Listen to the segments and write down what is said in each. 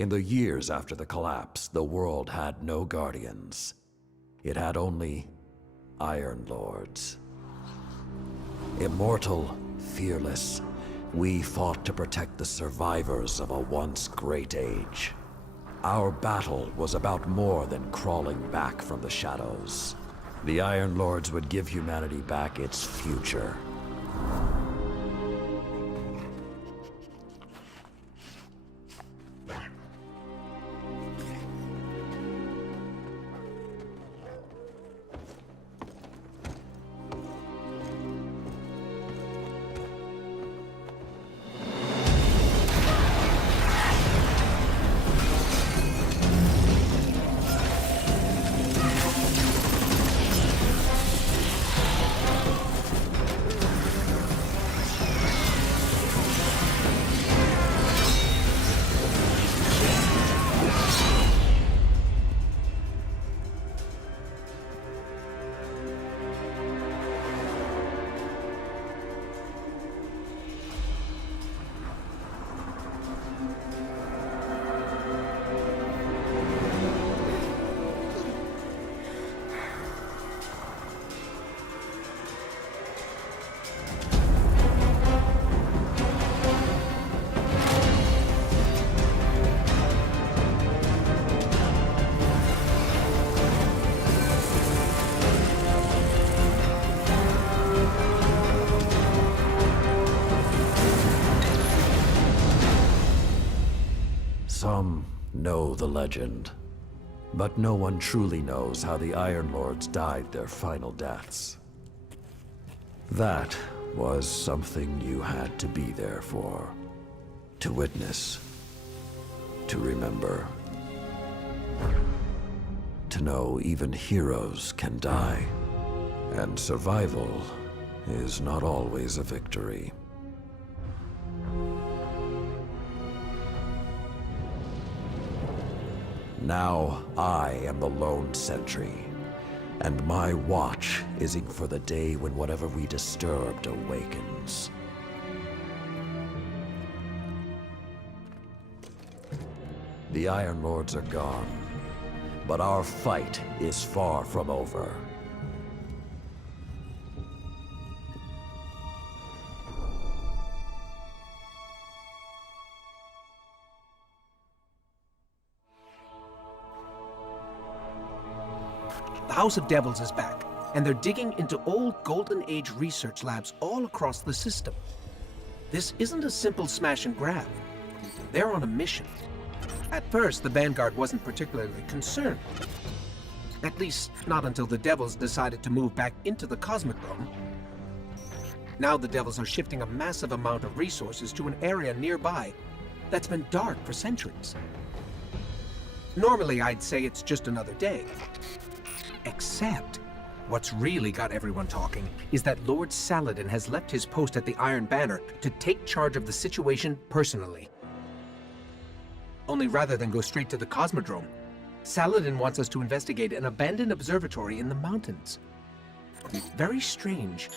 In the years after the collapse, the world had no guardians. It had only Iron Lords. Immortal, fearless, we fought to protect the survivors of a once great age. Our battle was about more than crawling back from the shadows. The Iron Lords would give humanity back its future. Some know the legend, but no one truly knows how the Iron Lords died their final deaths. That was something you had to be there for, to witness, to remember, to know even heroes can die, and survival is not always a victory. Now I am the lone sentry, and my watch is for the day when whatever we disturbed awakens. The Iron Lords are gone, but our fight is far from over. The House of Devils is back, and they're digging into old Golden Age research labs all across the system. This isn't a simple smash and grab. They're on a mission. At first, the Vanguard wasn't particularly concerned. At least, not until the Devils decided to move back into the Cosmodrome. Now the Devils are shifting a massive amount of resources to an area nearby that's been dark for centuries. Normally, I'd say it's just another day. Except, what's really got everyone talking is that Lord Saladin has left his post at the Iron Banner to take charge of the situation personally. Only rather than go straight to the Cosmodrome, Saladin wants us to investigate an abandoned observatory in the mountains. Very strange.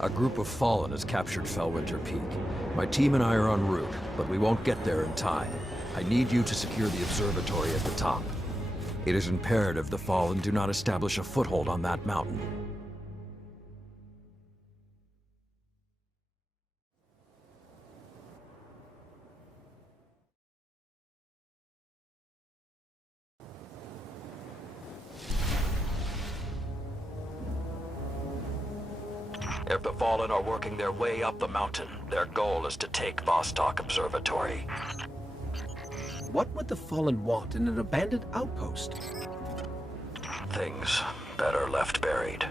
A group of Fallen has captured Fellwinter Peak. My team and I are en route, but we won't get there in time. I need you to secure the observatory at the top. It is imperative the Fallen do not establish a foothold on that mountain. If the Fallen are working their way up the mountain, their goal is to take Vostok Observatory. What would the Fallen want in an abandoned outpost? Things better left buried.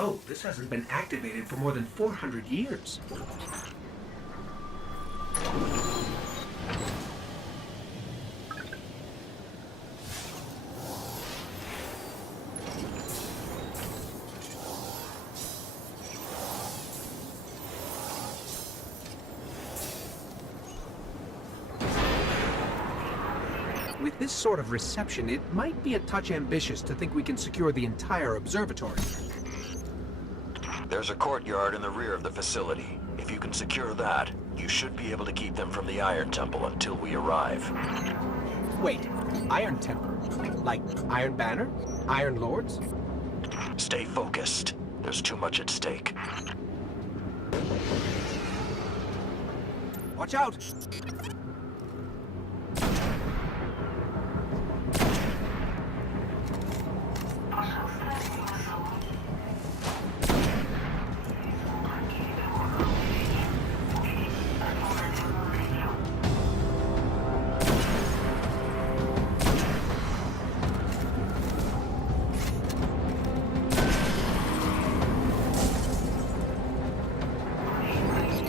Whoa, this hasn't been activated for more than 400 years. With this sort of reception, it might be a touch ambitious to think we can secure the entire observatory. There's a courtyard in the rear of the facility. If you can secure that, you should be able to keep them from the Iron Temple until we arrive. Wait, Iron Temple? Like Iron Banner? Iron Lords? Stay focused. There's too much at stake. Watch out!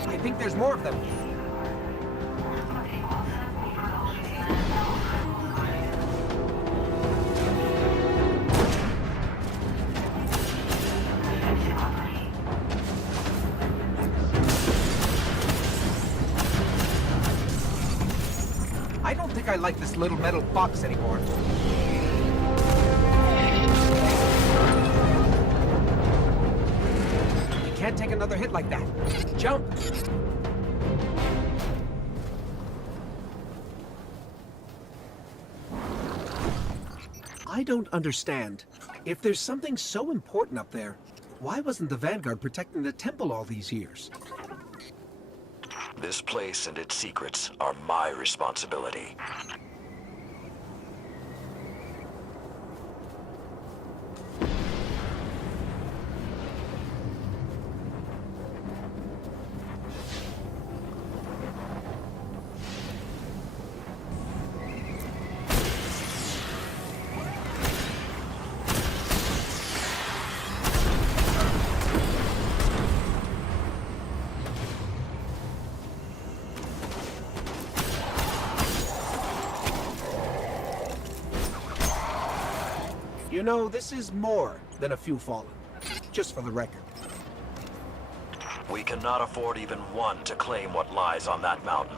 I think there's more of them. I don't think I like this little metal box anymore. You can't take another hit like that. Jump! I don't understand. If there's something so important up there, why wasn't the Vanguard protecting the temple all these years? This place and its secrets are my responsibility. You know, this is more than a few fallen. Just for the record. We cannot afford even one to claim what lies on that mountain.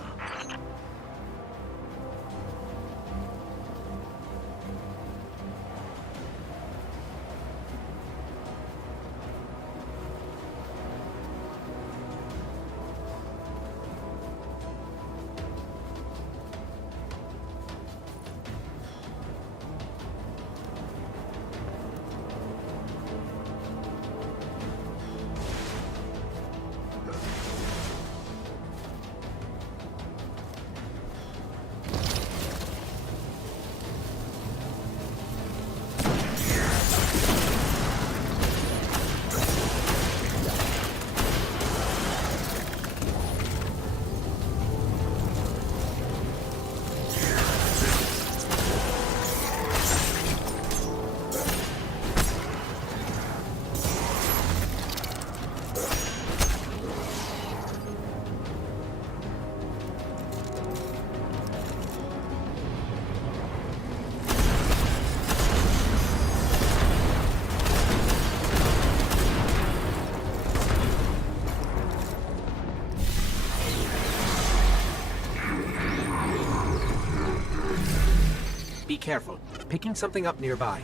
Be careful. Picking something up nearby.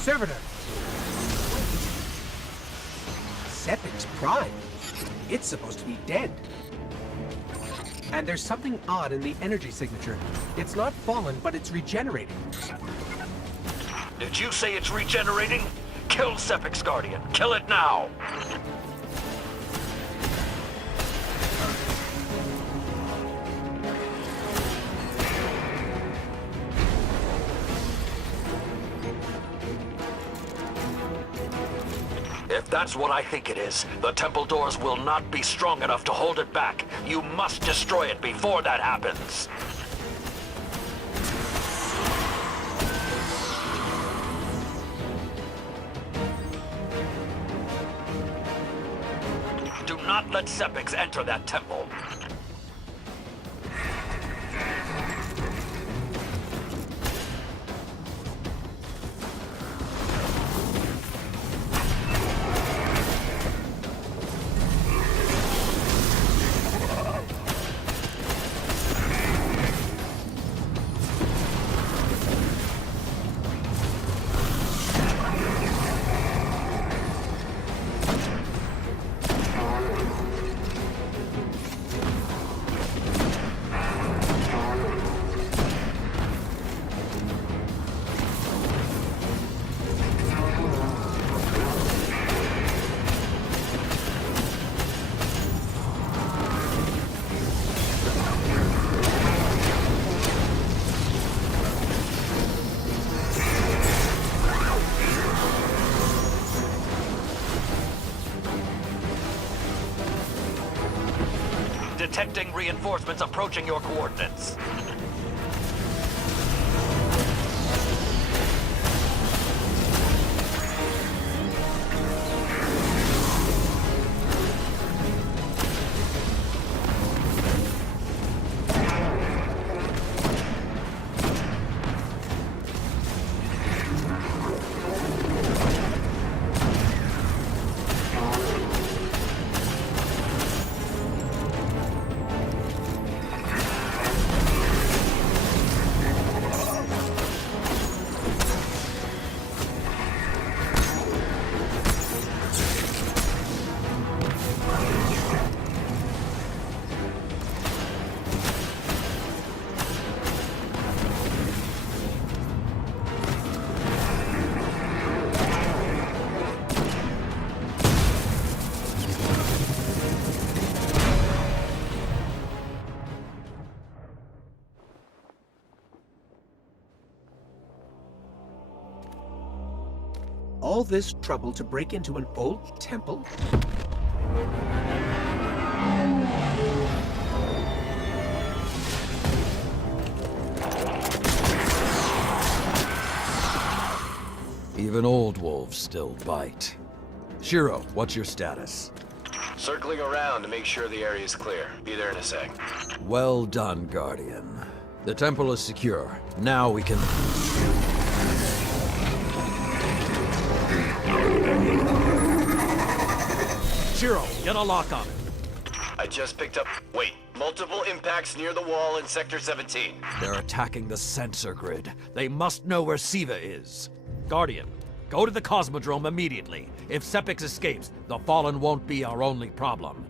Servitor! Sepic's prime. It's supposed to be dead. And there's something odd in the energy signature. It's not fallen, but it's regenerating. Did you say it's regenerating? Kill Sepic's Guardian. Kill it now! If that's what I think it is, the temple doors will not be strong enough to hold it back. You must destroy it before that happens. Do not let Sepix enter that temple. Detecting reinforcements approaching your coordinates. All this trouble to break into an old temple? Even old wolves still bite. Shiro, what's your status? Circling around to make sure the area is clear. Be there in a sec. Well done, Guardian. The temple is secure. Now we can... Shiro, get a lock on it. I just picked up... Wait. Multiple impacts near the wall in Sector 17. They're attacking the sensor grid. They must know where Siva is. Guardian, go to the Cosmodrome immediately. If Sepix escapes, the Fallen won't be our only problem.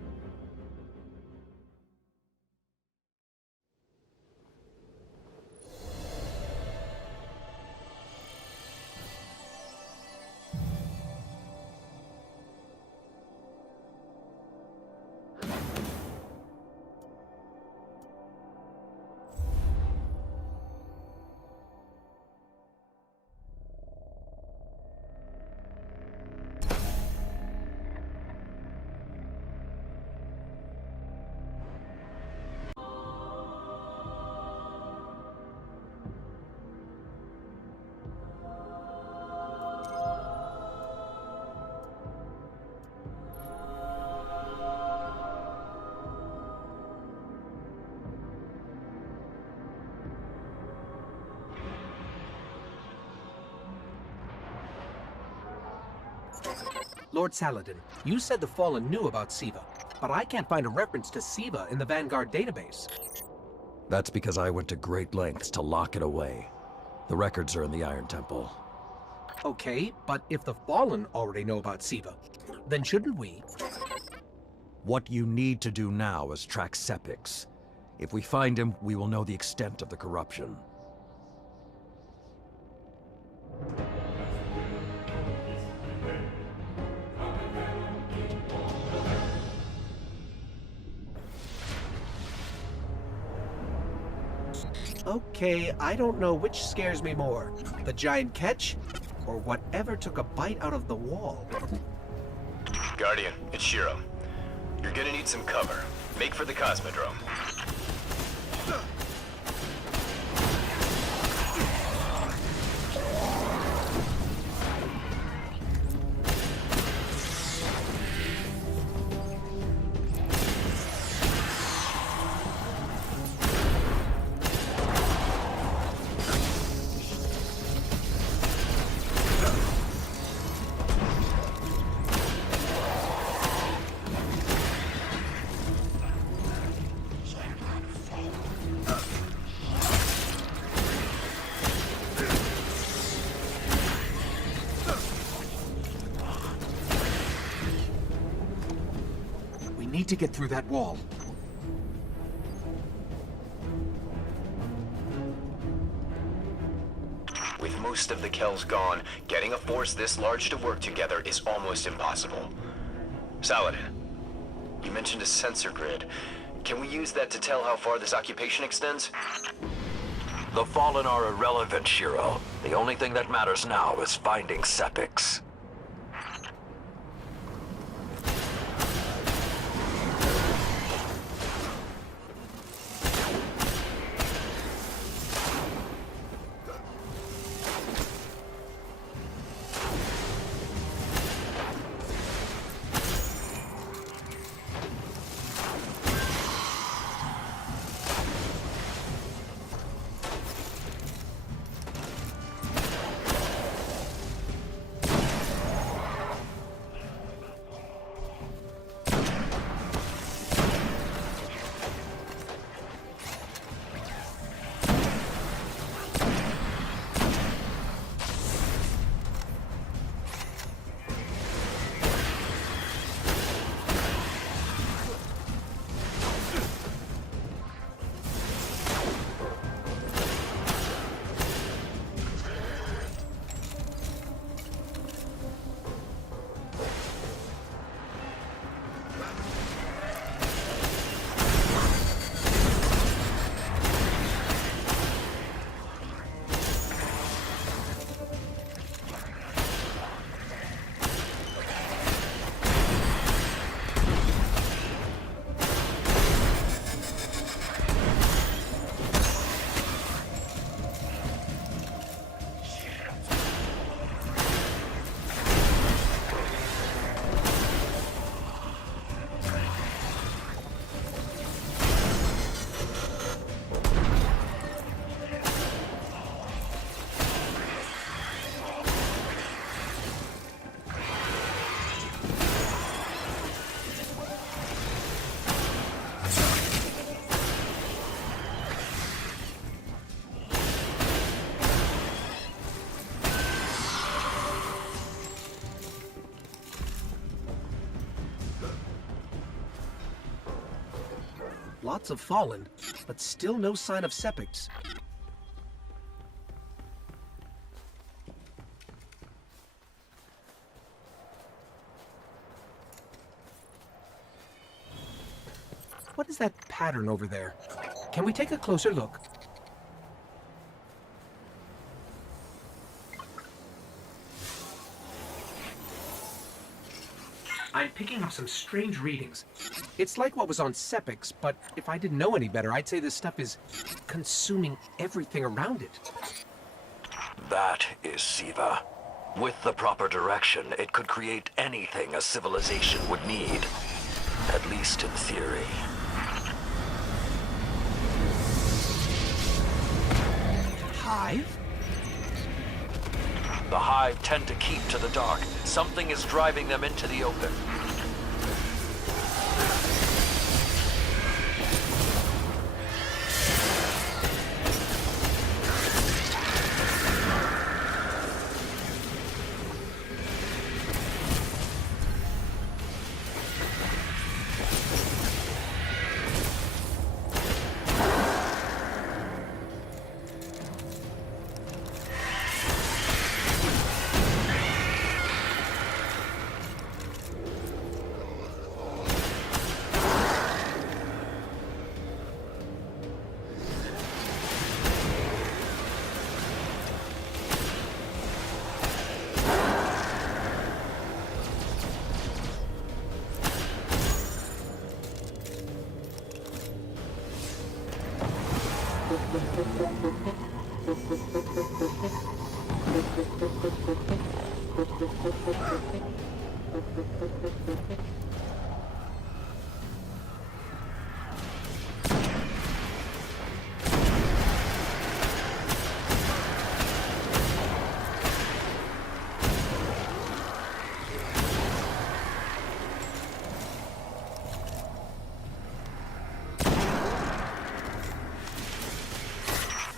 Lord Saladin, you said the Fallen knew about Siva, but I can't find a reference to Siva in the Vanguard database. That's because I went to great lengths to lock it away. The records are in the Iron Temple. Okay, but if the Fallen already know about Siva, Then shouldn't we? What you need to do now is track Sepix. If we find him, we will know the extent of the corruption. Okay, I don't know which scares me more. The giant catch, or whatever took a bite out of the wall. Guardian, it's Shiro. You're gonna need some cover. Make for the Cosmodrome. We need to get through that wall. With most of the Kells gone, getting a force this large to work together is almost impossible. Saladin, you mentioned a sensor grid. Can we use that to tell how far this occupation extends? The Fallen are irrelevant, Shiro. The only thing that matters now is finding Sepix. Lots of Fallen, but still no sign of Sepix. What is that pattern over there? Can we take a closer look? I'm picking up some strange readings. It's like what was on Sepix, but if I didn't know any better, I'd say this stuff is consuming everything around it. That is Siva. With the proper direction, it could create anything a civilization would need. At least in theory. Hive? The Hive tend to keep to the dark. Something is driving them into the open.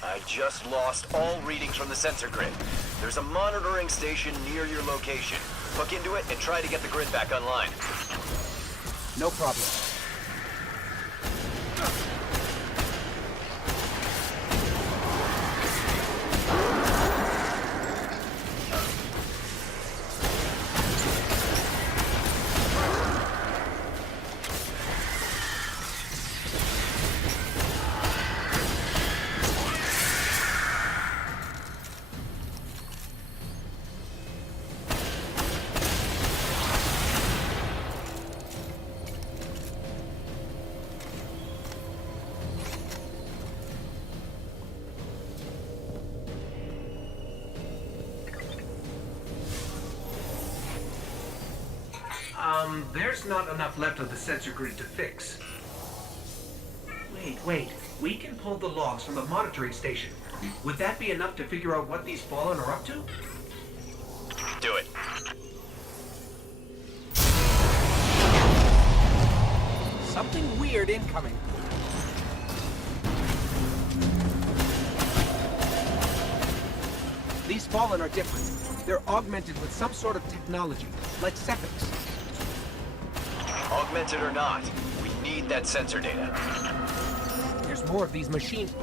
I just lost all readings from the sensor grid. There's a monitoring station near your location. Hook into it and try to get the grid back online. No problem. There's not enough left of the sensor grid to fix. Wait. We can pull the logs from the monitoring station. Would that be enough to figure out what these Fallen are up to? Do it. Something weird incoming. These Fallen are different. They're augmented with some sort of technology, like Sepix. Augmented or not, we need that sensor data. There's more of these machines.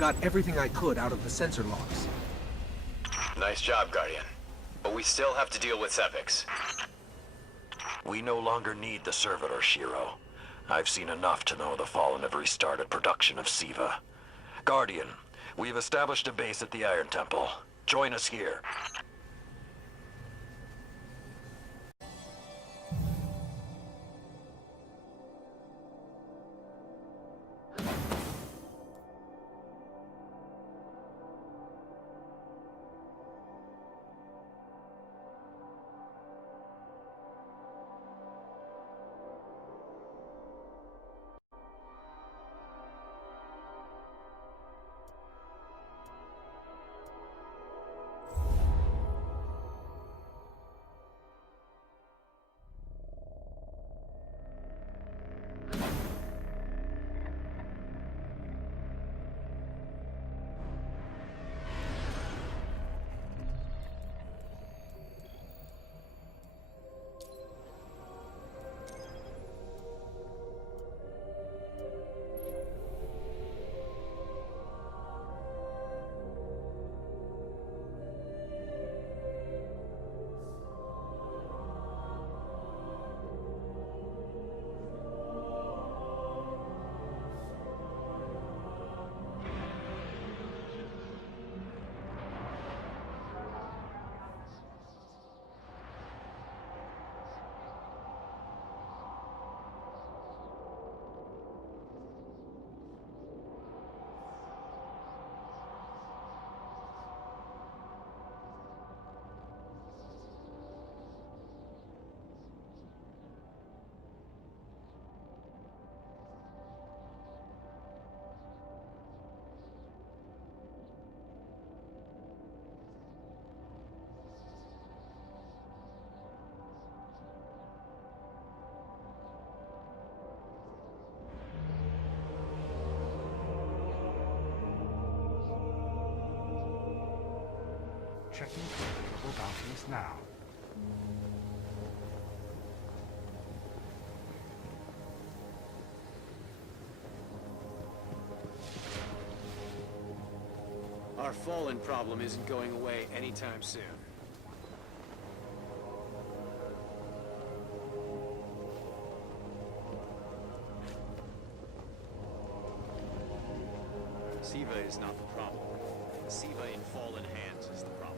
Got everything I could out of the sensor logs. Nice job, Guardian. But we still have to deal with Sepix. We no longer need the servitor, Shiro. I've seen enough to know the Fallen have restarted production of Siva. Guardian, we've established a base at the Iron Temple. Join us here. checking for available bounties now. Our fallen problem isn't going away anytime soon. Siva is not the problem. Siva in fallen hands is the problem.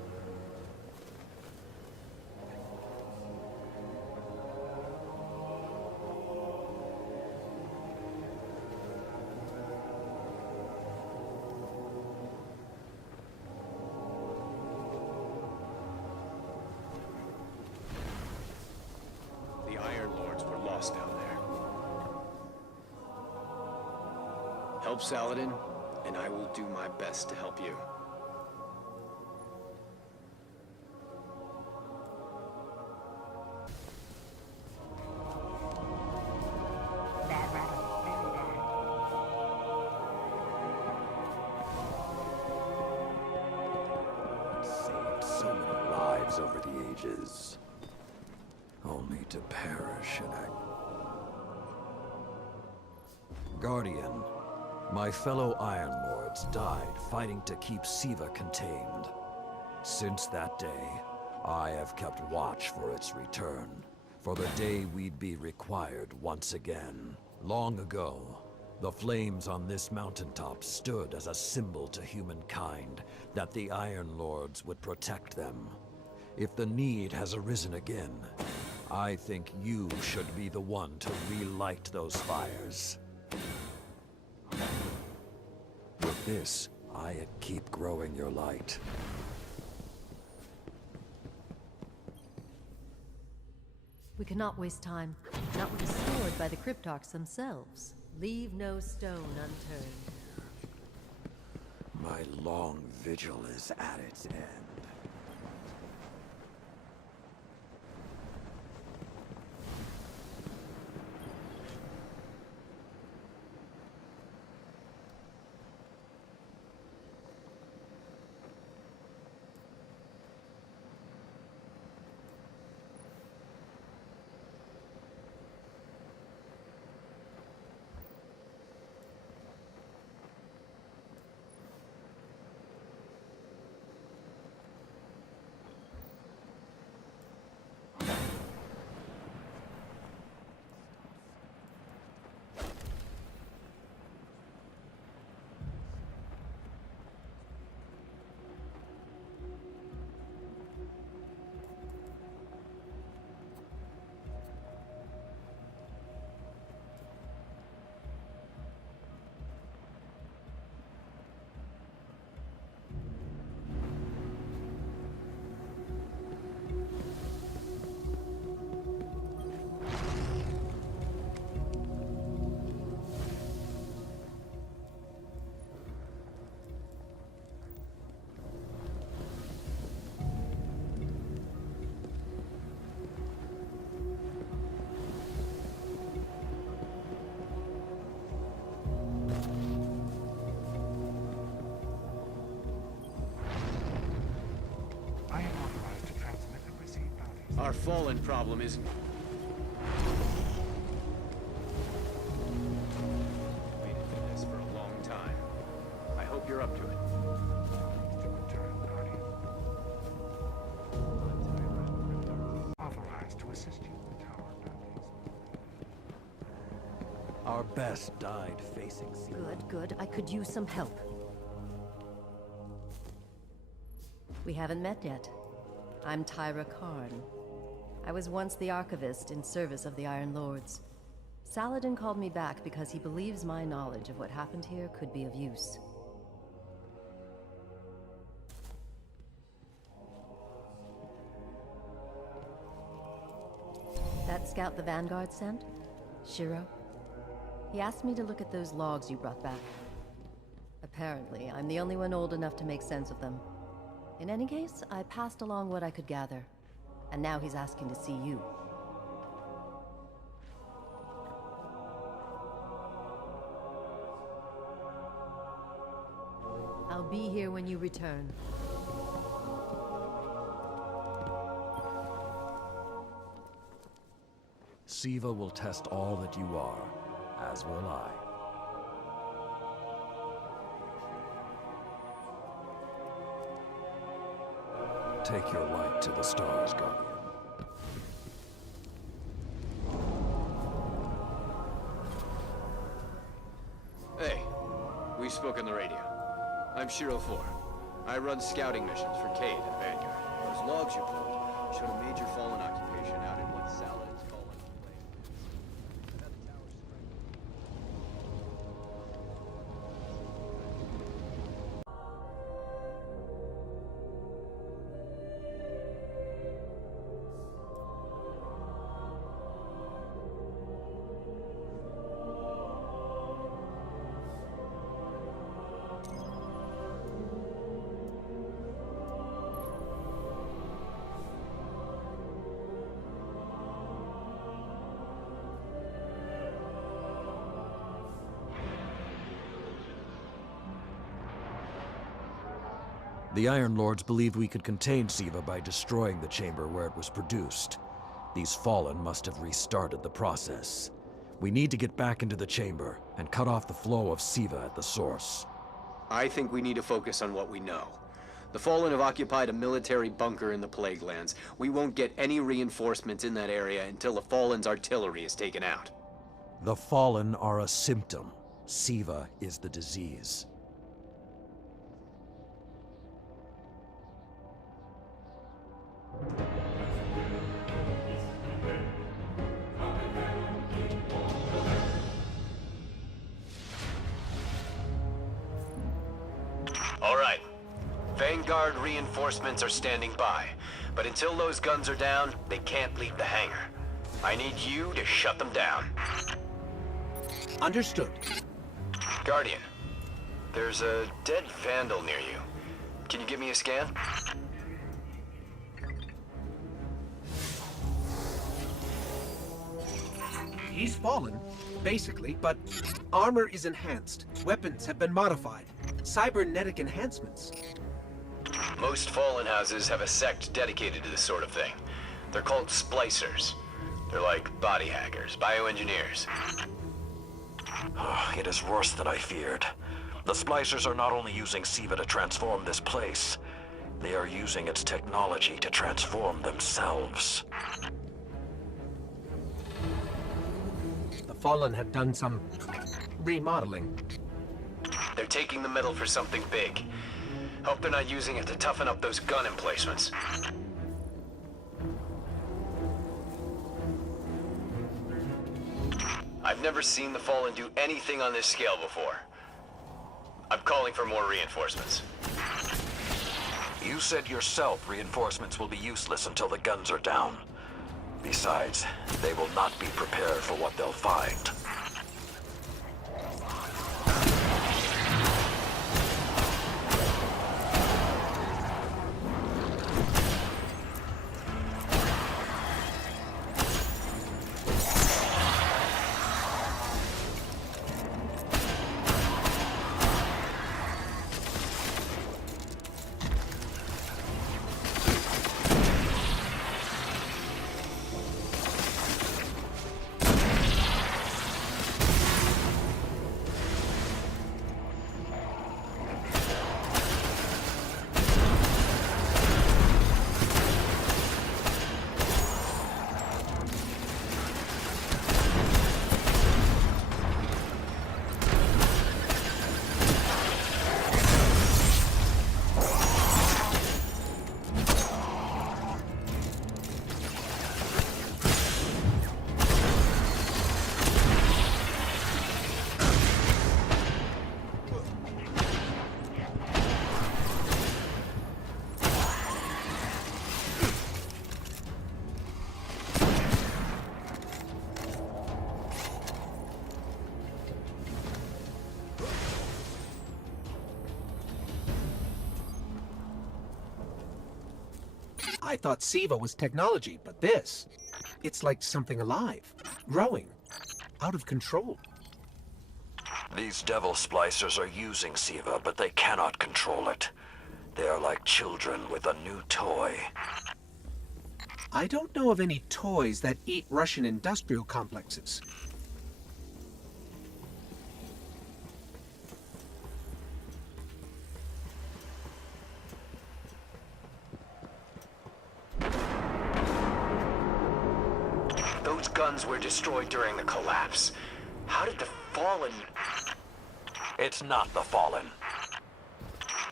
The Iron Lords were lost down there. Help Saladin, and I will do my best to help you. Bad rattle. Very bad. Saved so many lives over the ages, only to perish in a... Guardian, my fellow Iron Lords died fighting to keep Siva contained. Since that day, I have kept watch for its return, for the day we'd be required once again. Long ago, the flames on this mountaintop stood as a symbol to humankind that the Iron Lords would protect them. If the need has arisen again, I think you should be the one to relight those fires. With this, I keep growing your light. We cannot waste time. Not with a sword by the Cryptarchs themselves. Leave no stone unturned. My long vigil is at its end. I am authorized to transmit and receive bounties. Our fallen problem isn't... Waited for this for a long time. I hope you're up to it. To return, Guardian. Authorized to assist you with tower bounties. Our best died facing Siva. Good, good. I could use some help. We haven't met yet. I'm Tyra Karn. I was once the Archivist in service of the Iron Lords. Saladin called me back because he believes my knowledge of what happened here could be of use. That scout the Vanguard sent? Shiro? He asked me to look at those logs you brought back. Apparently, I'm the only one old enough to make sense of them. In any case, I passed along what I could gather. And now he's asking to see you. I'll be here when you return. Siva will test all that you are, as will I. Take your light to the stars, Guardian. Hey, we spoke on the radio. I'm Shiro 4. I run scouting missions for Cade and Vanguard. Those logs you pulled showed a major fallen occupation out in what Saladin's calling the Plague. I've had the towers strike. The Iron Lords believed we could contain Siva by destroying the chamber where it was produced. These Fallen must have restarted the process. We need to get back into the chamber and cut off the flow of Siva at the source. I think we need to focus on what we know. The Fallen have occupied a military bunker in the Plague Lands. We won't get any reinforcements in that area until the Fallen's artillery is taken out. The Fallen are a symptom. Siva is the disease. All right. Vanguard reinforcements are standing by. But until those guns are down, they can't leave the hangar. I need you to shut them down. Understood. Guardian, there's a dead Vandal near you. Can you give me a scan? He's fallen, basically, but armor is enhanced. Weapons have been modified. Cybernetic enhancements. Most Fallen houses have a sect dedicated to this sort of thing. They're called splicers. They're like body hackers, bioengineers. It is worse than I feared. The Splicers are not only using Siva to transform this place, they are using its technology to transform themselves. The Fallen have done some remodeling. They're taking the metal for something big. Hope they're not using it to toughen up those gun emplacements. I've never seen the Fallen do anything on this scale before. I'm calling for more reinforcements. You said yourself reinforcements will be useless until the guns are down. Besides, they will not be prepared for what they'll find. I thought Siva was technology, but this, it's like something alive, growing, out of control. These devil splicers are using Siva, but they cannot control it. They are like children with a new toy. I don't know of any toys that eat Russian industrial complexes. Those guns were destroyed during the collapse. How did the Fallen... It's not the Fallen.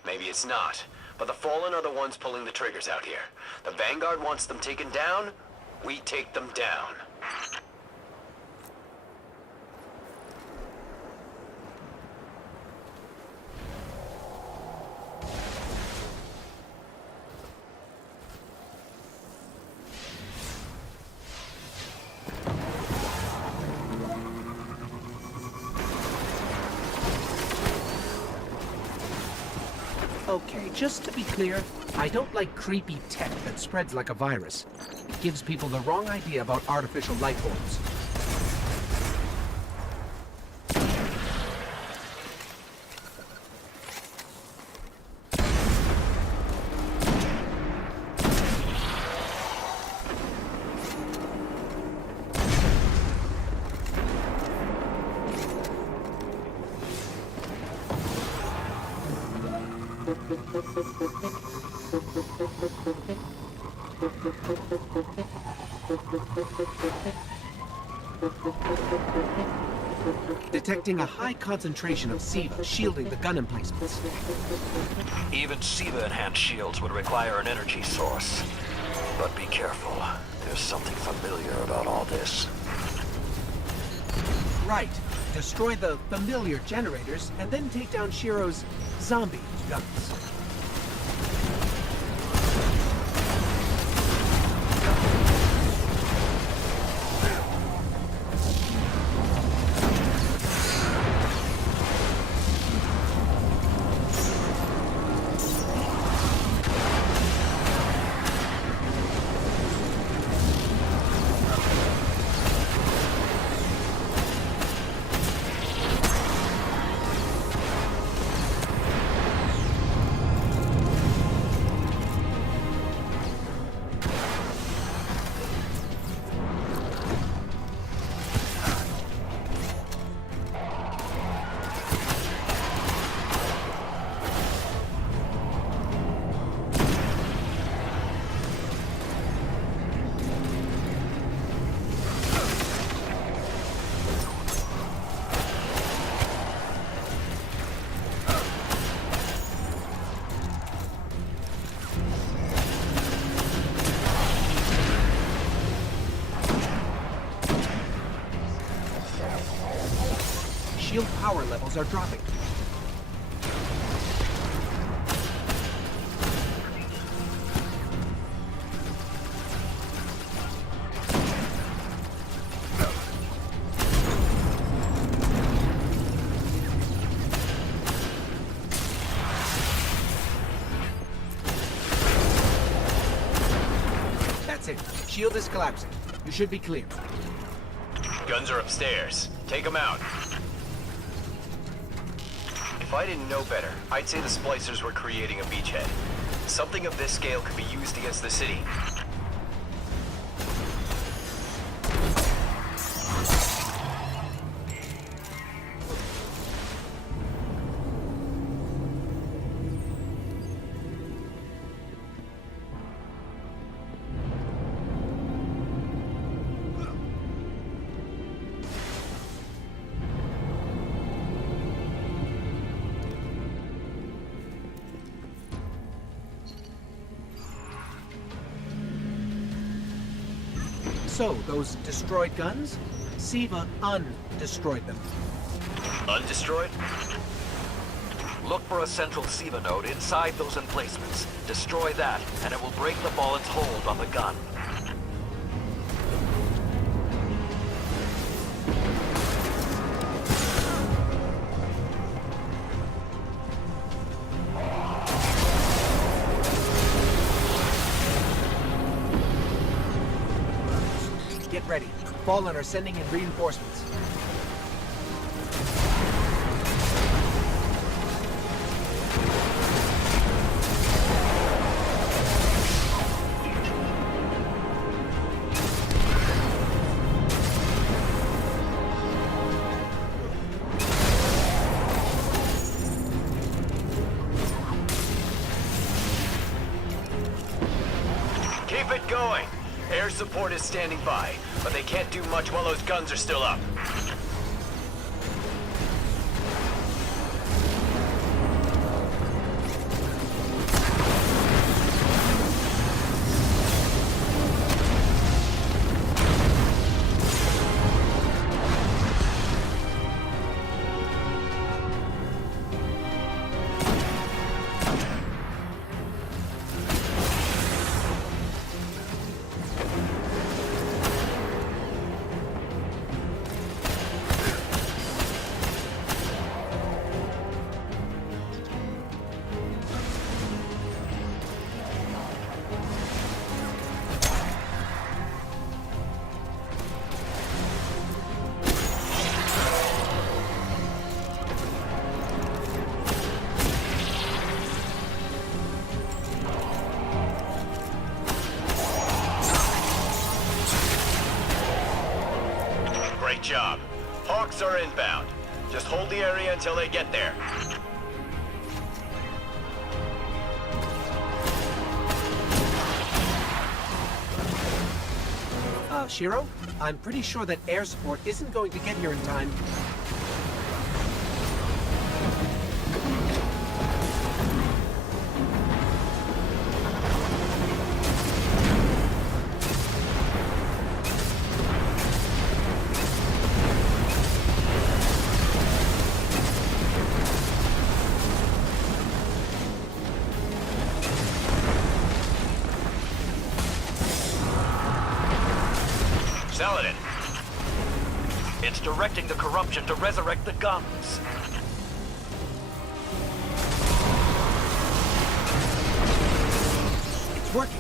Maybe it's not, but the Fallen are the ones pulling the triggers out here. The Vanguard wants them taken down, we take them down. Okay, just to be clear, I don't like creepy tech that spreads like a virus. It gives people the wrong idea about artificial life forms. Detecting a high concentration of SIVA shielding the gun emplacements. Even SIVA-enhanced shields would require an energy source. But be careful. There's something familiar about all this. Right. Destroy the familiar generators and then take down Shiro's zombie guns. Shield power levels are dropping. That's it. Shield is collapsing. You should be clear. Guns are upstairs. Take them out. If I didn't know better, I'd say the splicers were creating a beachhead. Something of this scale could be used against the city. So, those destroyed guns? SIVA undestroyed them. Undestroyed? Look for a central SIVA node inside those emplacements. Destroy that, and it will break the Fallen's hold on the gun. Get ready. Fallen are sending in reinforcements. Keep it going. Air support is standing by, but they can't do much while those guns are still up. Great job. Hawks are inbound. Just hold the area until they get there. Shiro, I'm pretty sure that air support isn't going to get here in time. Saladin. It's directing the corruption to resurrect the guns. It's working.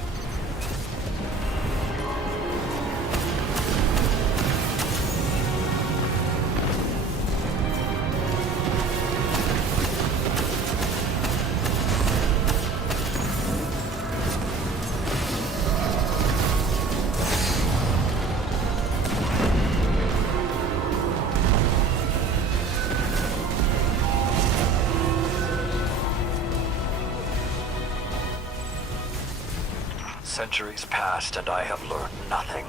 Centuries passed and I have learned nothing.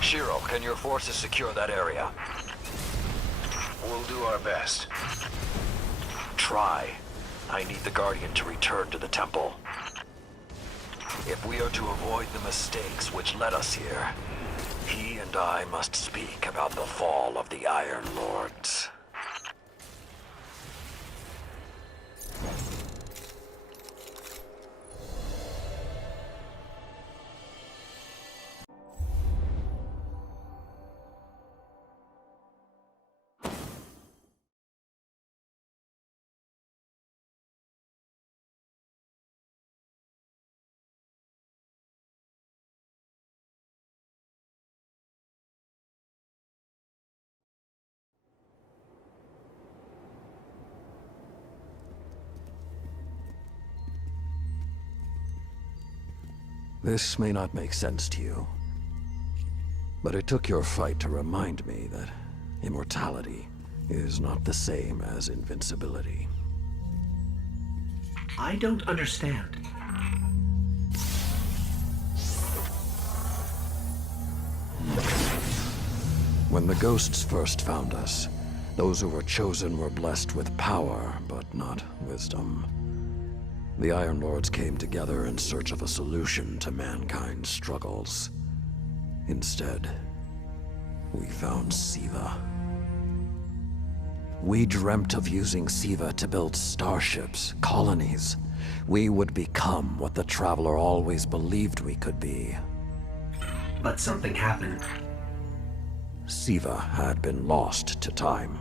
Shiro, can your forces secure that area? We'll do our best. Try. I need the Guardian to return to the temple. If we are to avoid the mistakes which led us here, he and I must speak about the fall of the Iron Lords. This may not make sense to you, but it took your fight to remind me that immortality is not the same as invincibility. I don't understand. When the ghosts first found us, those who were chosen were blessed with power, but not wisdom. The Iron Lords came together in search of a solution to mankind's struggles. Instead, we found Siva. We dreamt of using Siva to build starships, colonies. We would become what the Traveler always believed we could be. But something happened. Siva had been lost to time.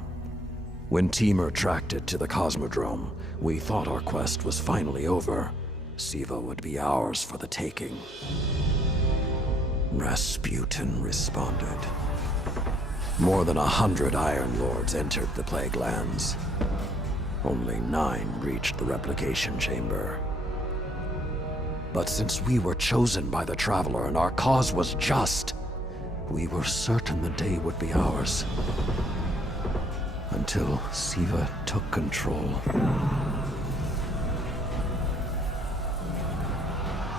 When Temur tracked it to the Cosmodrome, we thought our quest was finally over. Siva would be ours for the taking. Rasputin responded. More than 100 Iron Lords entered the Plague Lands. Only 9 reached the replication chamber. But since we were chosen by the Traveler and our cause was just, we were certain the day would be ours. Until Siva took control.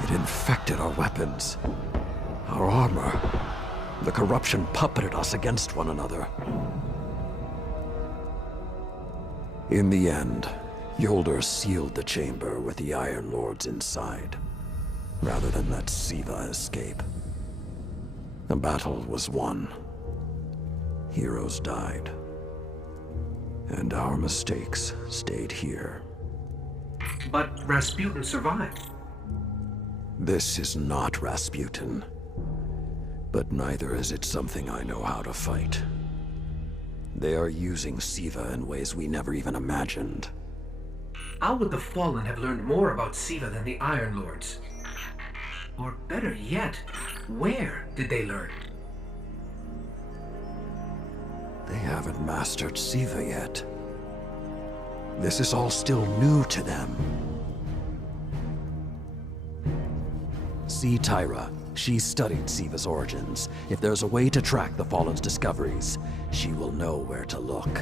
It It infected our weapons, our armor. The corruption puppeted us against one another. In the end, Yolder sealed the chamber with the Iron Lords inside, rather than let Siva escape. The battle was won. Heroes died. And our mistakes stayed here. But Rasputin survived. This is not Rasputin. But neither is it something I know how to fight. They are using Siva in ways we never even imagined. How would the Fallen have learned more about Siva than the Iron Lords? Or better yet, where did they learn? They haven't mastered Siva yet. This is all still new to them. See Tyra. She studied Siva's origins. If there's a way to track the Fallen's discoveries, she will know where to look.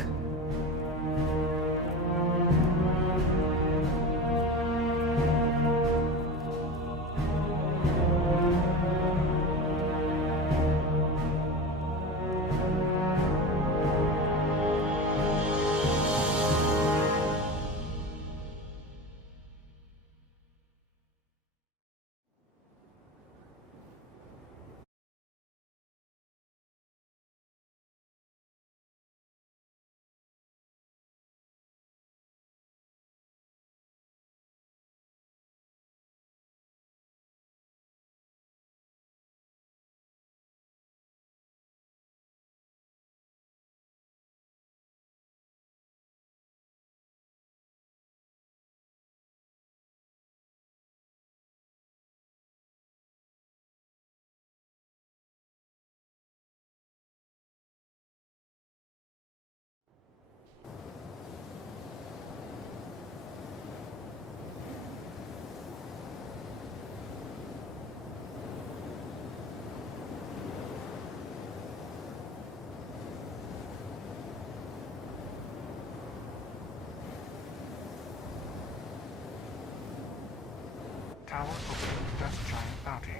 Tower opening dust giant bounty.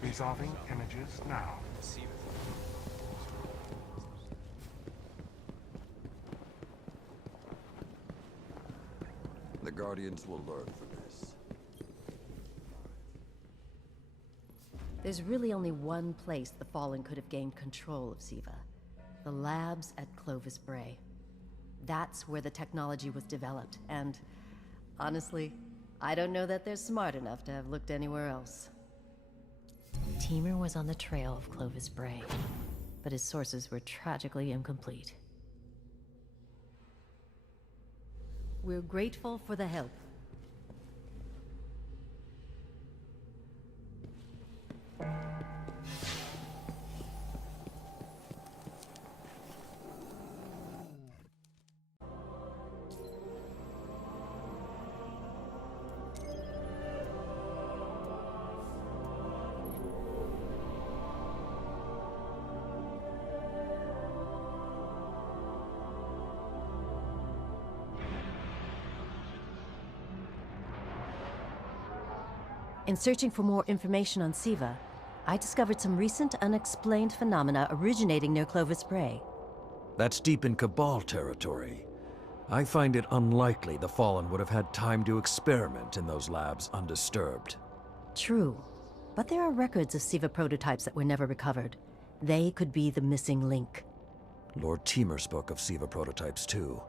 Resolving images now. The Guardians will learn from this. There's really only one place the Fallen could have gained control of Siva. The labs at Clovis Bray. That's where the technology was developed, and honestly, I don't know that they're smart enough to have looked anywhere else. Teamer was on the trail of Clovis Bray, but his sources were tragically incomplete. We're grateful for the help. In searching for more information on Siva, I discovered some recent unexplained phenomena originating near Clovis Bray. That's deep in Cabal territory. I find it unlikely the Fallen would have had time to experiment in those labs undisturbed. True, but there are records of Siva prototypes that were never recovered. They could be the missing link. Lord Teamer spoke of Siva prototypes too.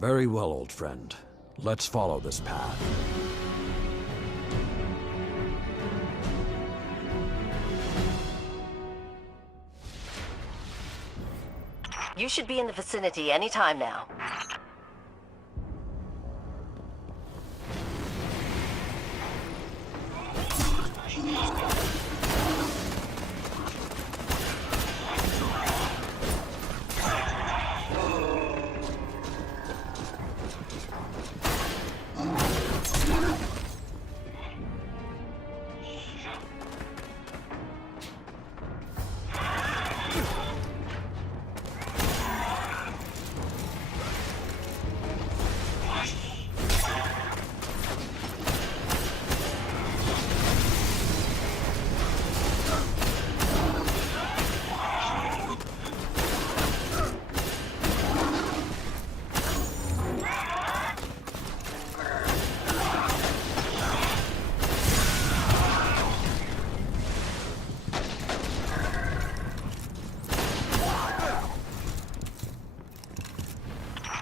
Very well, old friend. Let's follow this path. You should be in the vicinity any time now.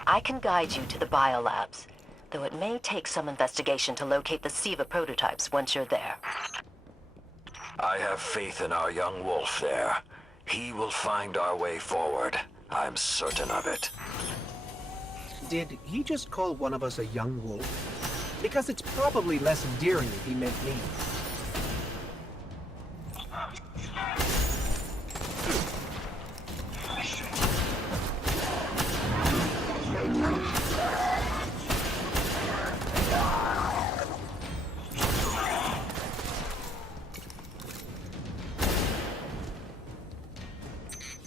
I can guide you to the biolabs, though it may take some investigation to locate the SIVA prototypes once you're there. I have faith in our young wolf there. He will find our way forward. I'm certain of it. Did he just call one of us a young wolf? Because it's probably less endearing if he meant me.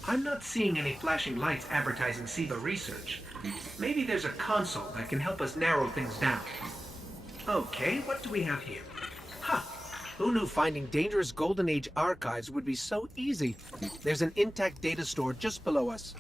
I'm not seeing any flashing lights advertising SIVA research. Maybe there's a console that can help us narrow things down. Okay, what do we have here? Huh. Who knew finding dangerous Golden Age archives would be so easy? There's an intact data store just below us.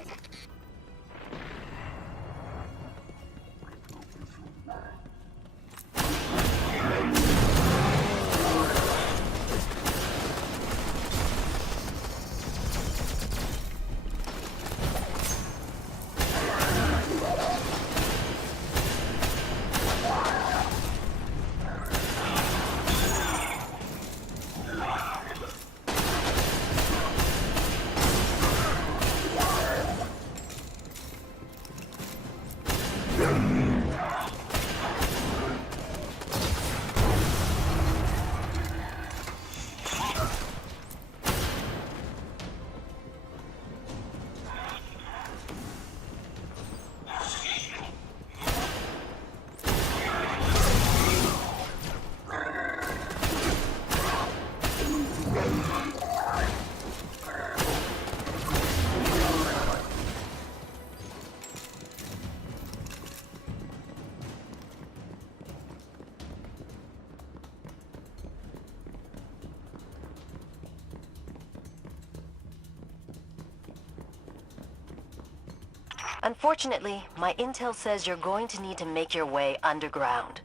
Unfortunately, my intel says you're going to need to make your way underground.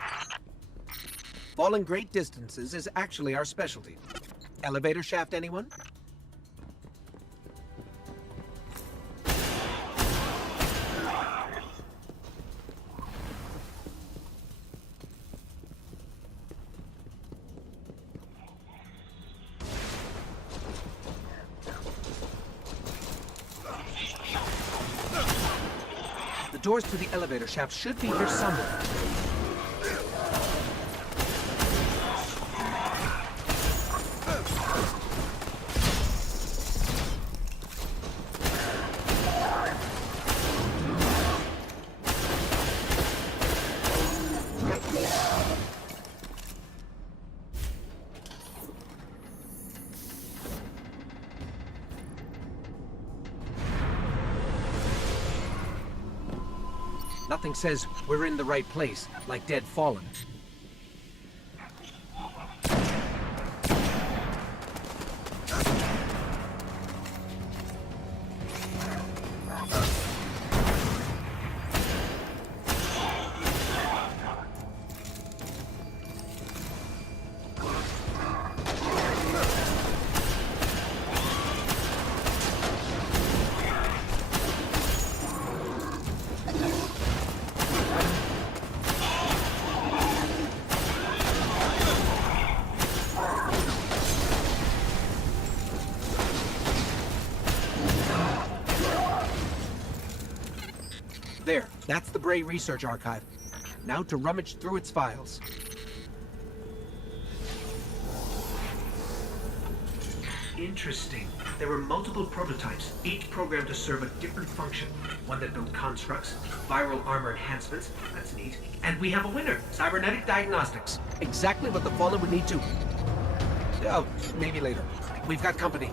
Falling great distances is actually our specialty. Elevator shaft, anyone? The doors to the elevator shaft should be here somewhere. Nothing says we're in the right place, like Dead Fallen. There, that's the Bray Research Archive. Now to rummage through its files. Interesting. There were multiple prototypes, each programmed to serve a different function. One that built constructs, viral armor enhancements, that's neat. And we have a winner, cybernetic diagnostics. Exactly what the Fallen would need to... Oh, maybe later. We've got company.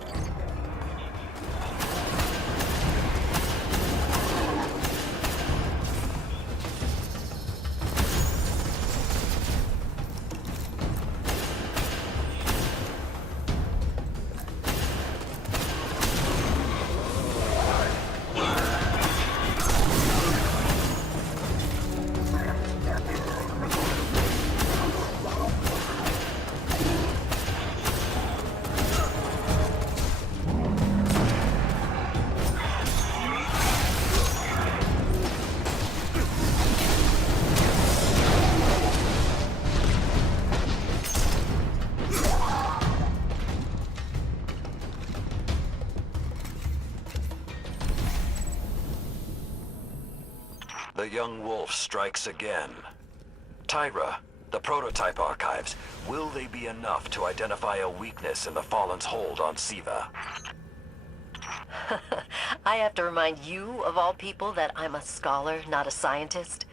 The young wolf strikes again. Tyra, the prototype archives, will they be enough to identify a weakness in the Fallen's hold on Siva? I have to remind you, of all people, that I'm a scholar, not a scientist.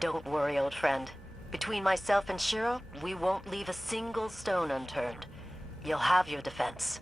Don't worry, old friend. Between myself and Shiro, we won't leave a single stone unturned. You'll have your defense.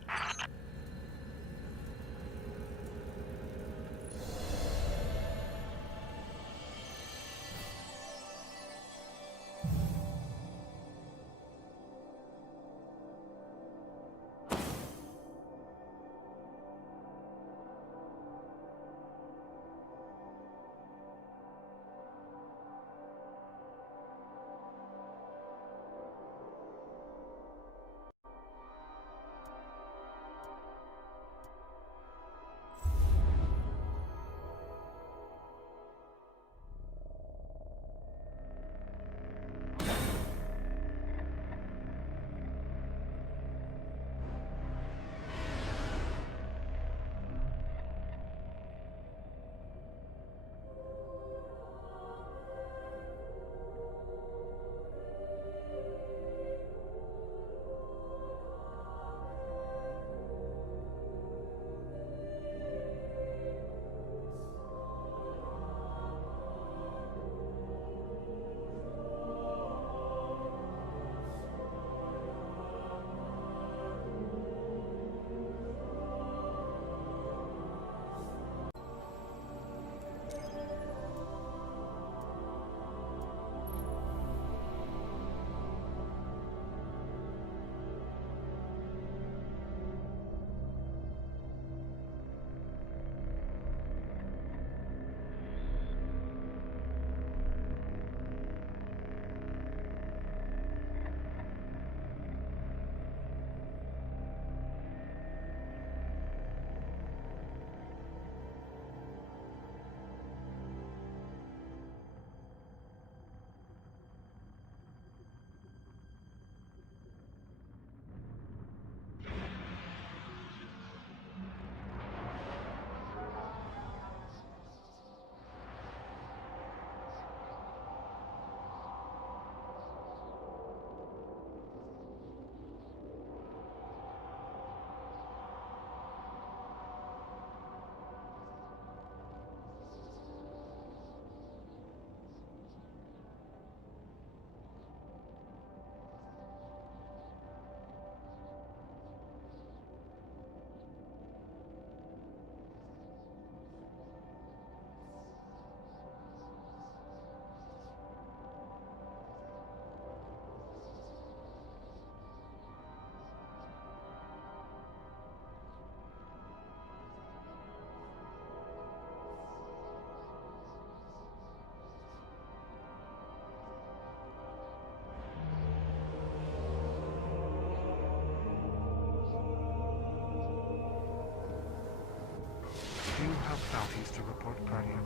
Do you have bounties to report, Guardian?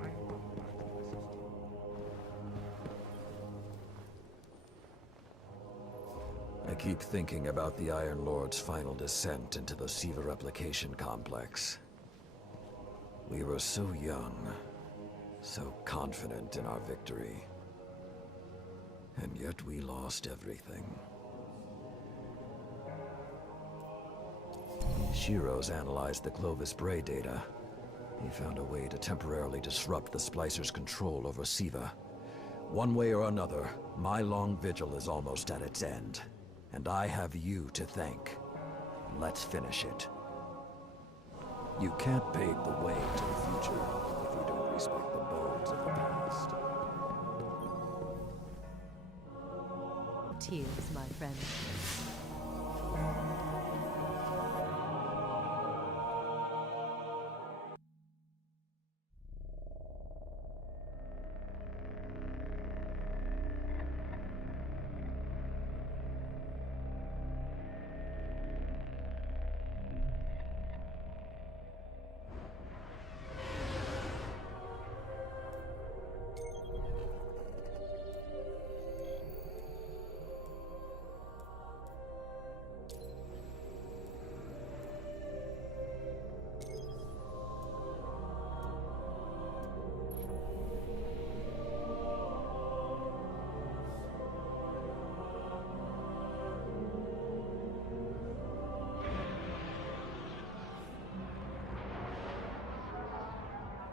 I am not back to the system. I keep thinking about the Iron Lord's final descent into the Siva replication complex. We were so young, so confident in our victory. And yet we lost everything. Shiro's analyzed the Clovis Bray data. He found a way to temporarily disrupt the Splicer's control over Siva. One way or another, my long vigil is almost at its end. And I have you to thank. Let's finish it. You can't pave the way to the future if you don't respect the bones of the past. Tears, my friend.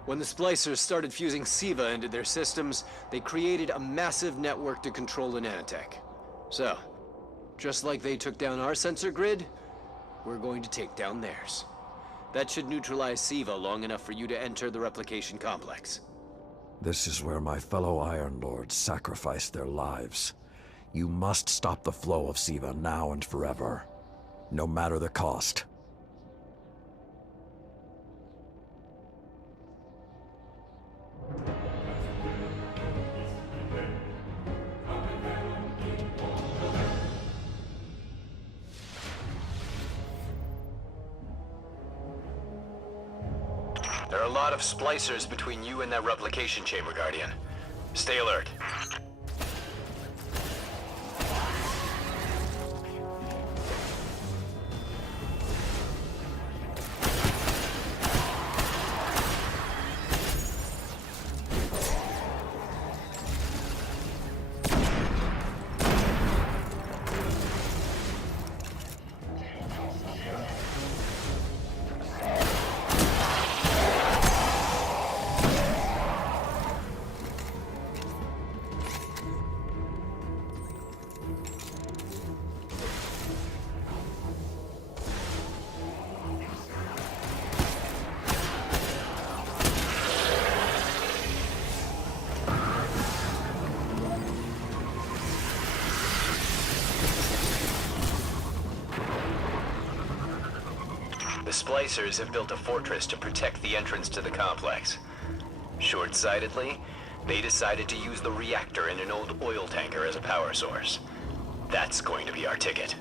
When the splicers started fusing SIVA into their systems, they created a massive network to control the nanotech. So, just like they took down our sensor grid, we're going to take down theirs. That should neutralize SIVA long enough for you to enter the replication complex. This is where my fellow Iron Lords sacrificed their lives. You must stop the flow of SIVA now and forever, no matter the cost. There are a lot of splicers between you and that replication chamber, Guardian. Stay alert. The splicers have built a fortress to protect the entrance to the complex. Short-sightedly, they decided to use the reactor in an old oil tanker as a power source. That's going to be our ticket.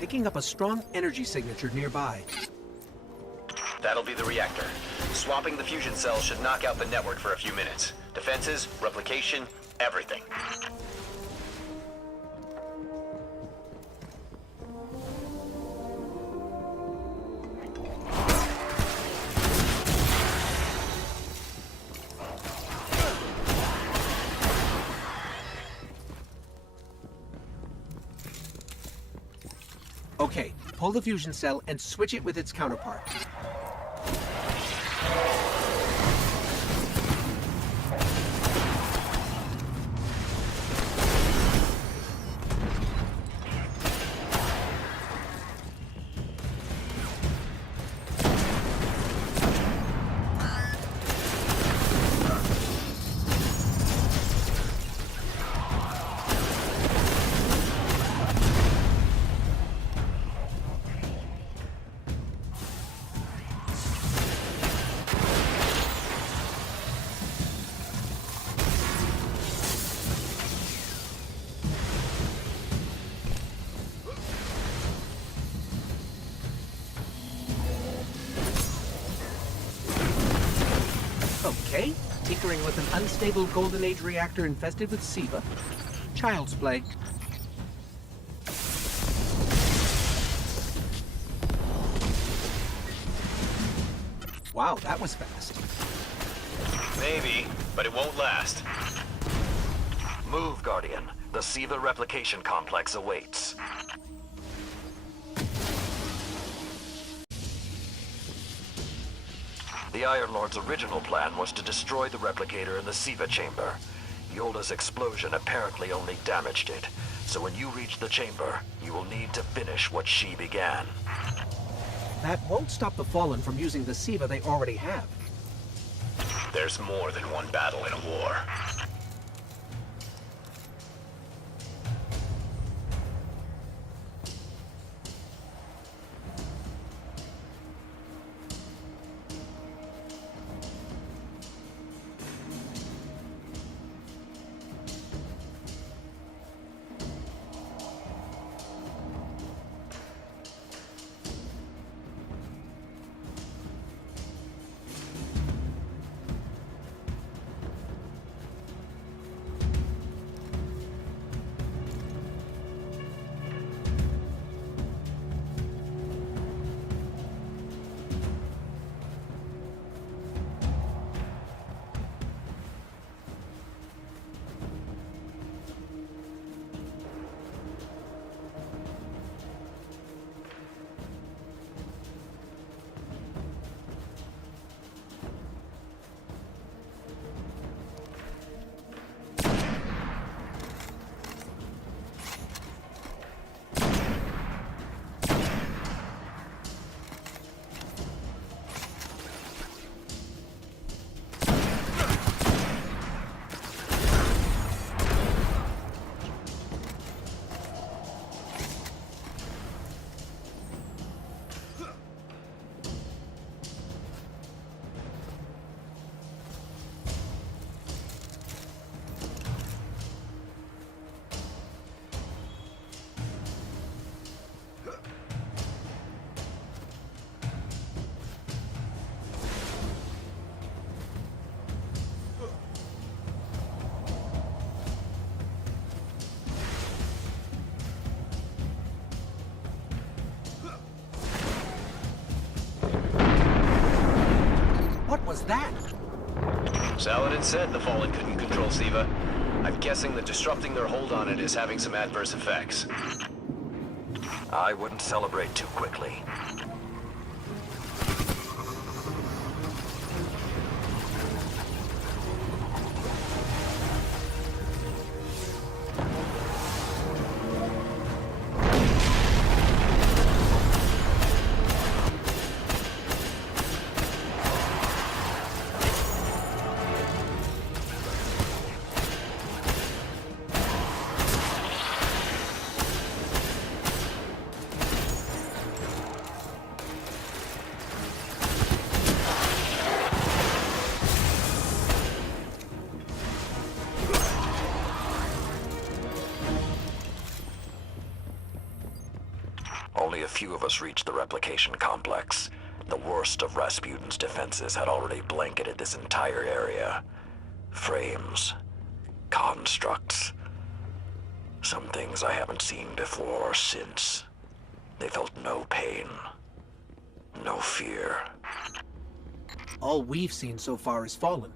Picking up a strong energy signature nearby. That'll be the reactor. Swapping the fusion cells should knock out the network for a few minutes. Defenses, replication, everything. Okay, pull the fusion cell and switch it with its counterpart. Okay, tinkering with an unstable Golden Age reactor infested with SIVA. Child's play. Wow, that was fast. Maybe, but it won't last. Move, Guardian. The SIVA replication complex awaits. The Iron Lord's original plan was to destroy the replicator in the SIVA chamber. Yolda's explosion apparently only damaged it, so when you reach the chamber, you will need to finish what she began. That won't stop the Fallen from using the SIVA they already have. There's more than one battle in a war. was that? Saladin said the Fallen couldn't control Siva. I'm guessing that disrupting their hold on it is having some adverse effects. I wouldn't celebrate too quickly. Only a few of us reached the replication complex. The worst of Rasputin's defenses had already blanketed this entire area. Frames. Constructs. Some things I haven't seen before or since. They felt no pain. No fear. All we've seen so far is Fallen.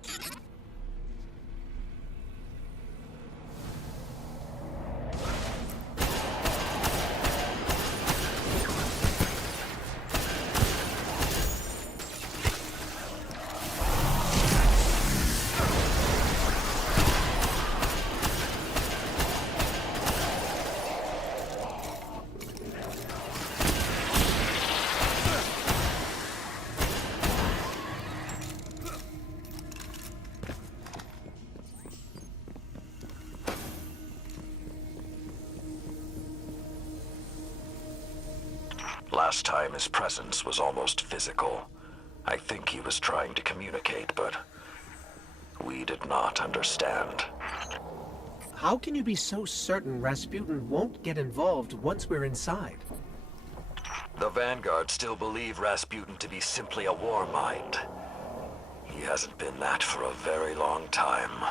Last time his presence was almost physical. I think he was trying to communicate, but we did not understand. How can you be so certain Rasputin won't get involved once we're inside? The Vanguard still believe Rasputin to be simply a war mind. He hasn't been that for a very long time.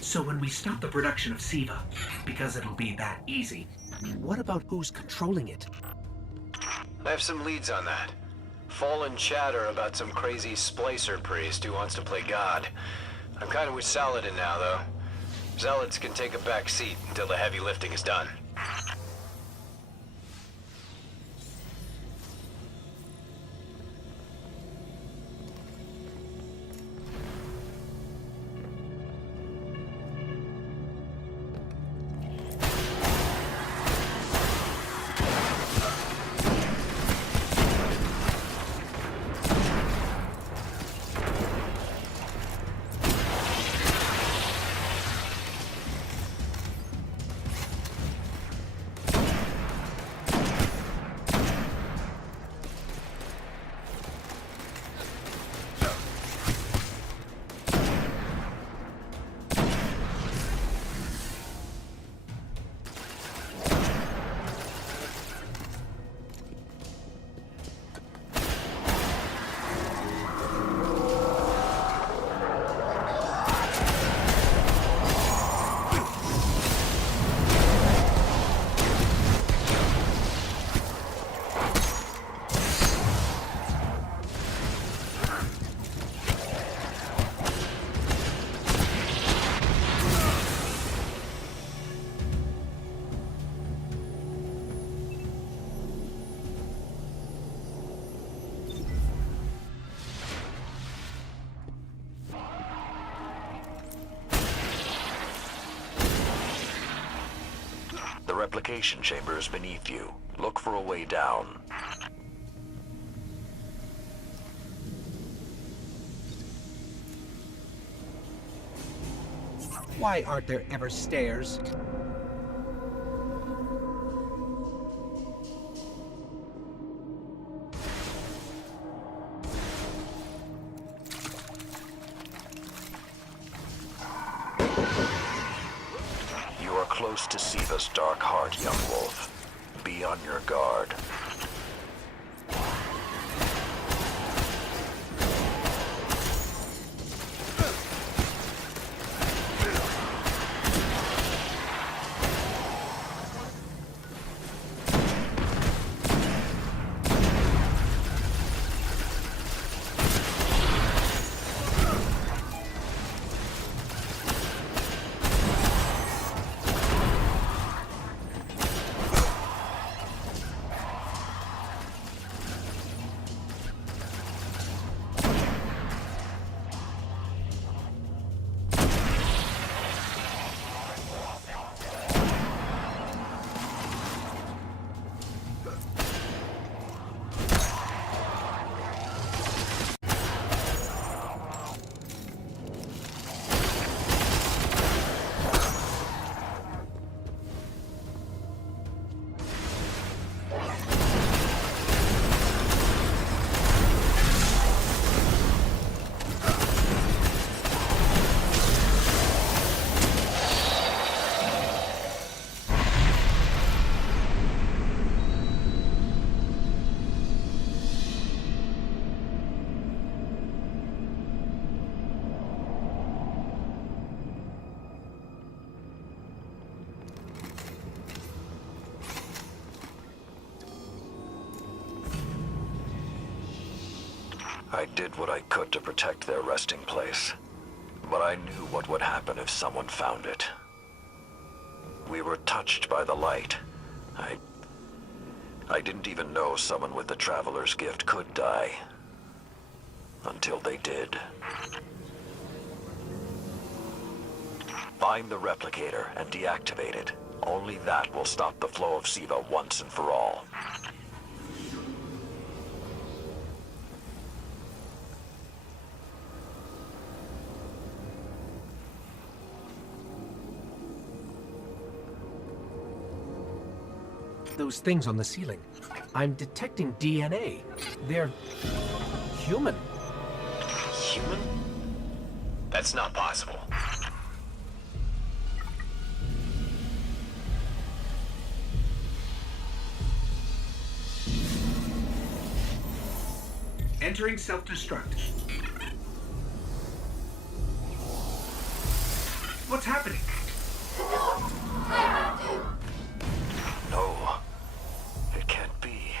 So when we stop the production of Siva, because it'll be that easy, what about who's controlling it? I have some leads on that. Fallen chatter about some crazy splicer priest who wants to play God. I'm kind of with Saladin now, though. Zealots can take a back seat until the heavy lifting is done. replication chambers beneath you. Look for a way down. Why aren't there ever stairs? You are close to Siva's dark heart, young wolf. Be on your guard. I did what I could to protect their resting place, but I knew what would happen if someone found it. We were touched by the light. I didn't even know someone with the Traveler's Gift could die. Until they did. Find the replicator and deactivate it. Only that will stop the flow of Siva once and for all. Those things on the ceiling. I'm detecting DNA. They're human. Human? That's not possible. Entering self-destruct. What's happening? No. It can't be.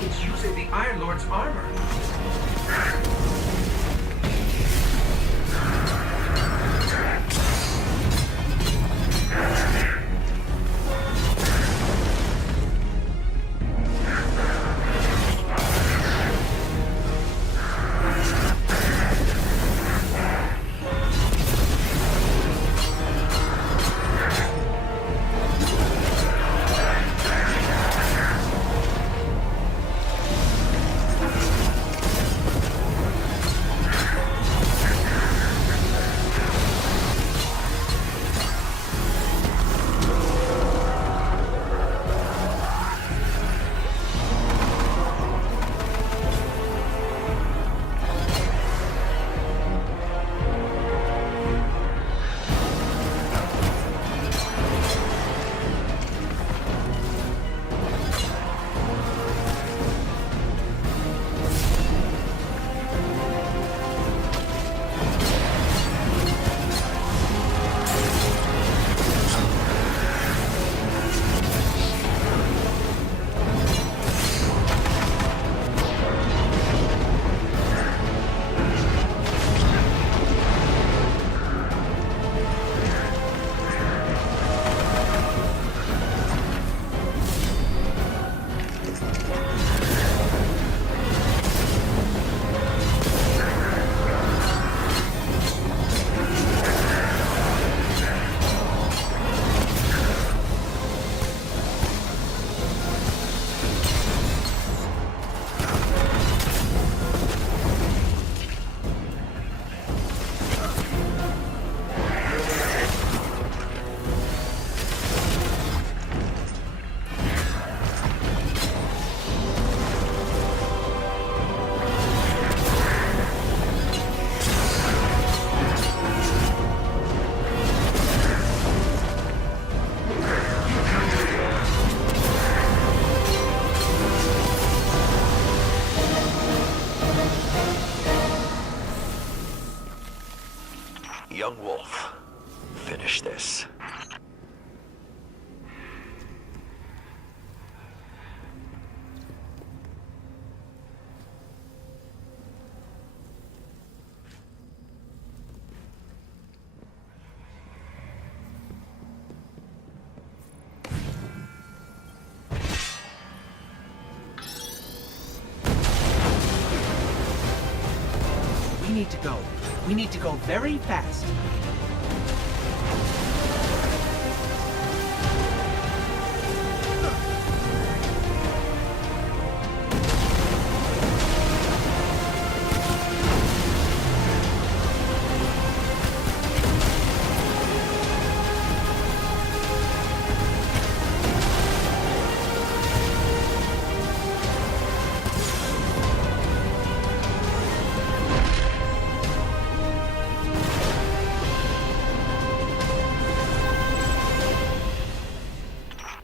It's using the Iron Lord's armor. Young Wolf, finish this. We need to go. We need to go very fast.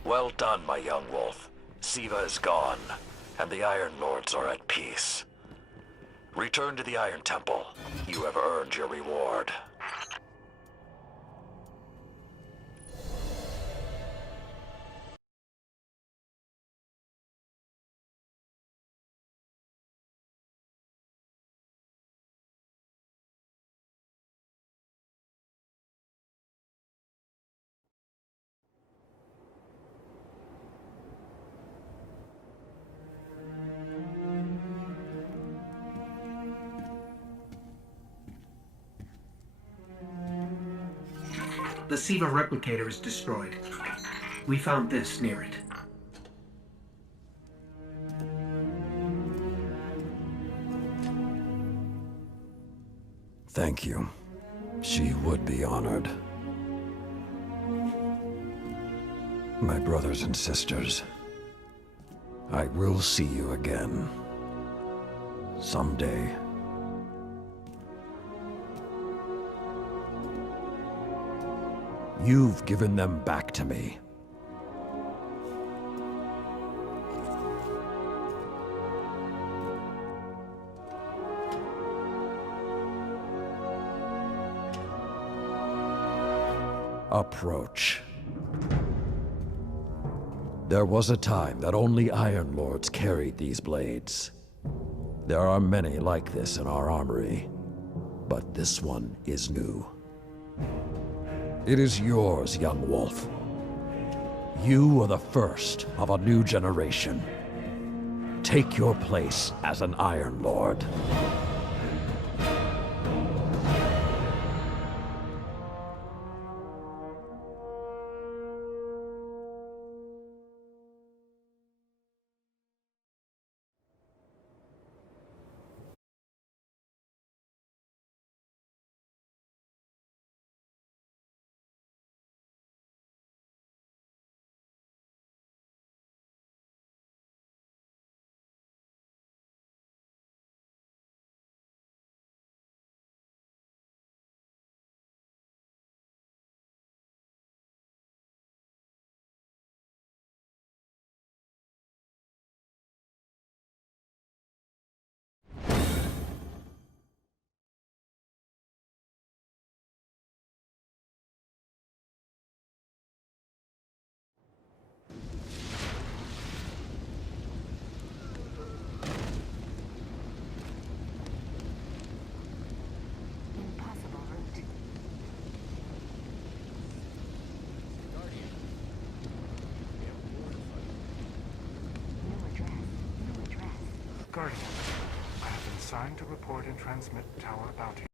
Well done, my young wolf. Siva is gone, and the Iron Lords are at peace. Return to the Iron Temple. You have earned your reward. The Siva replicator is destroyed. We found this near it. Thank you. She would be honored. My brothers and sisters, I will see you again. Someday. You've given them back to me. Approach. There was a time that only Iron Lords carried these blades. There are many like this in our armory, but this one is new. It is yours, young wolf. You are the first of a new generation. Take your place as an Iron Lord. Impossible route. New address. New address. Guardian, I have been signed to report and transmit tower bounty.